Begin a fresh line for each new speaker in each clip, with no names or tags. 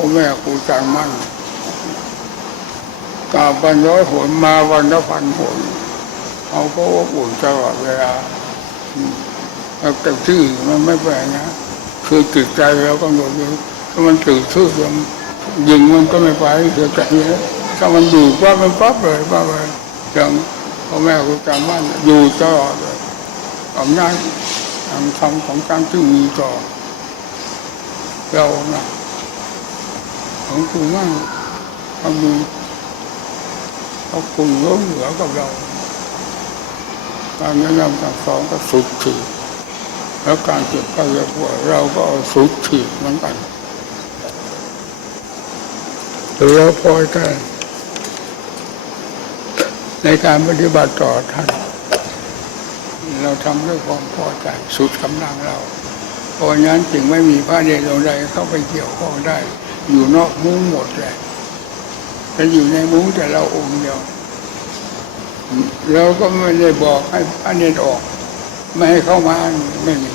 พ่อแม่ครูอาจารย์มั่นกาบวันร้อยหนมาวันละพันหนเขาก็อบอุ่นตลอดเวลาแล้วแต่ที่อมันไม่แปลนะ คือจิตใจเราก็หมดอยู่ถ้ามันตื่นซื่อมันยิงมันก็ไม่ไปเสียใจนะถ้ามันอยู่ปั๊บมันปั๊บเลยปั๊บเลยอย่างพ่อแม่ครูอาจารย์มั่นอยู่ตลอดเลยอำนาจทางของการที่มีต่อเรานะ ของคุณมากเขามีเขาคุณล้นเหลือกับเราการแนะนำสั่งสอนก็สุดขีดแล้วการเจ็บไข้ได้ป่วยเราก็สุดขีดเหมือนกันเราพอใจในการปฏิบัติต่อท่าน เราทำด้วยความพอใจสุดกำลังเราเพราะนั้นจึงไม่มีพระเดชองใดเข้าไปเกี่ยวข้องได้ อยู่นอกมุ้งหมดเลยแต่อยู่ในมุ้งแต่เราองค์เดียวเราก็ไม่ได้บอกให้พระเนรออก ไม่ให้เข้ามาไม่มี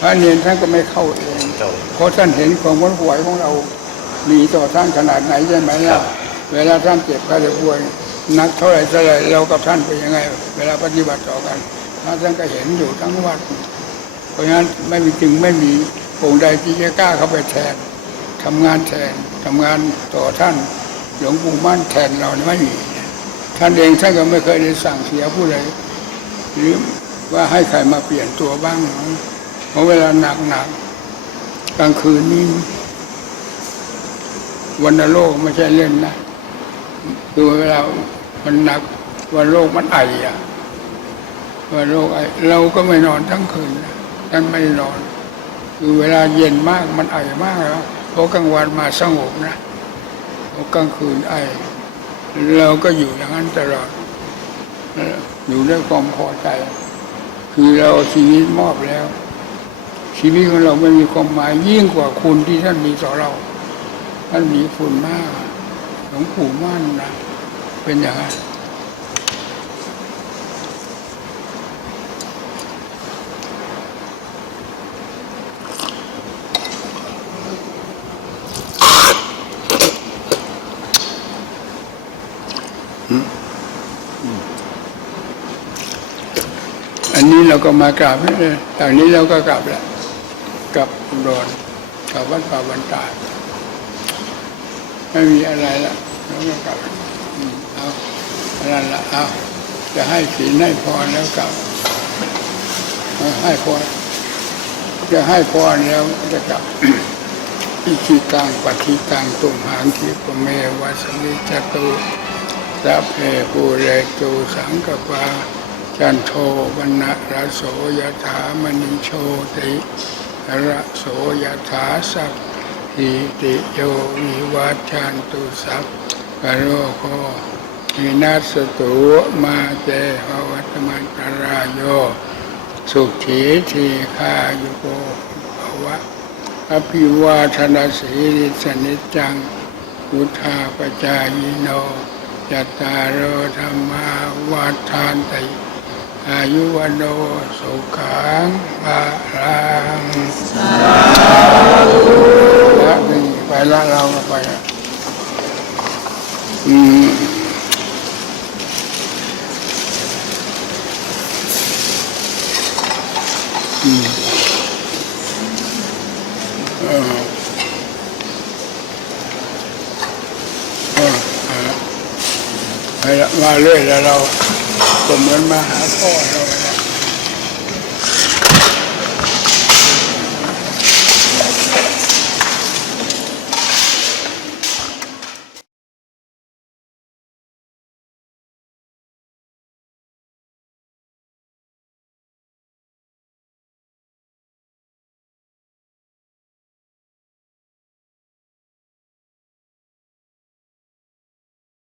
พระเนรท่านก็ไม่เข้าเอง
เจ้า
เพราะท่านเห็นความวันไหวของเรา มีต่อท่านขนาดไหนใช่ไหม
ครั
ล่ะ
บ
เวลาท่านเจ็บใครจะป่วยนักเท่าไหร่เท่าไหร่เรากับท่านเป็นยังไง เวลาปฏิบัติต่อกันท่านก็เห็นอยู่ทั้งวัด เพราะฉะนั้นไม่มีจึงไม่มีองค์ใดที่จะกล้าเข้าไปแทน ทำงานแทนทำงานต่อท่านหลวงปู่มั่นแทนเราไม่มีท่านเองท่านก็ไม่เคยได้สั่งเสียผู้ใดหรือว่าให้ใครมาเปลี่ยนตัวบ้างเพราะเวลาหนักหนักๆกลางคืนนี้วันโลกไม่ใช่เล่นนะคือเวลามันหนักวันโลกมันไออะว่าโรคไอเราก็ไม่นอนทั้งคืนนะท่านไม่นอน คือเวลาเย็นมากมันไอมากแล้ว พราะกลางวันมาสงบนะพราะกลางคืนไอเราก็อยู่อย่างนั้นตลอดอยู่ด้วยความพอใจ คือเราเอาชีวิตมอบแล้ว ชีวิตของเราไม่มีความหมายยิ่งกว่าคุณที่ท่านมีต่อเราท่านมีคุณมากหลวงปู่มั่นนะเป็นอย่างนั้น อั นี้เราก็มากราบเลยจากนี้เราก็กลับแล้วกลับอุดรกลับวัดป่าบรรดาไม่มีอะไรละเราก็กลับเอาอันนั้นละเอาจะให้ศีลให้พรแล้วกลับให้พรจะให้พรแล้วจะกลับอิจิตังปัฏิตังตุมหังคิปเมวัสมิจตุสัพเพปูเรตุสังกปา จันโทวันนะระโสยถามณิโชติระโสยถาสัพพิติโยวิวัชชันตุสัพพโรโควินัสตุมาเตภวัตมันตรายโย สุขีทีคายุโกภวะอภิวาทนาสีริสนิจจังพุทธาปจายโนยัตตารโธรรมาวัฏานติ อายุวันโนสุขังภาลังละนี่ไปละเราก็ไปละอืมอืมเออเออเออไปละมาเรื่อยแล้วเรา ก็เหมือนมาหาพ่อเรา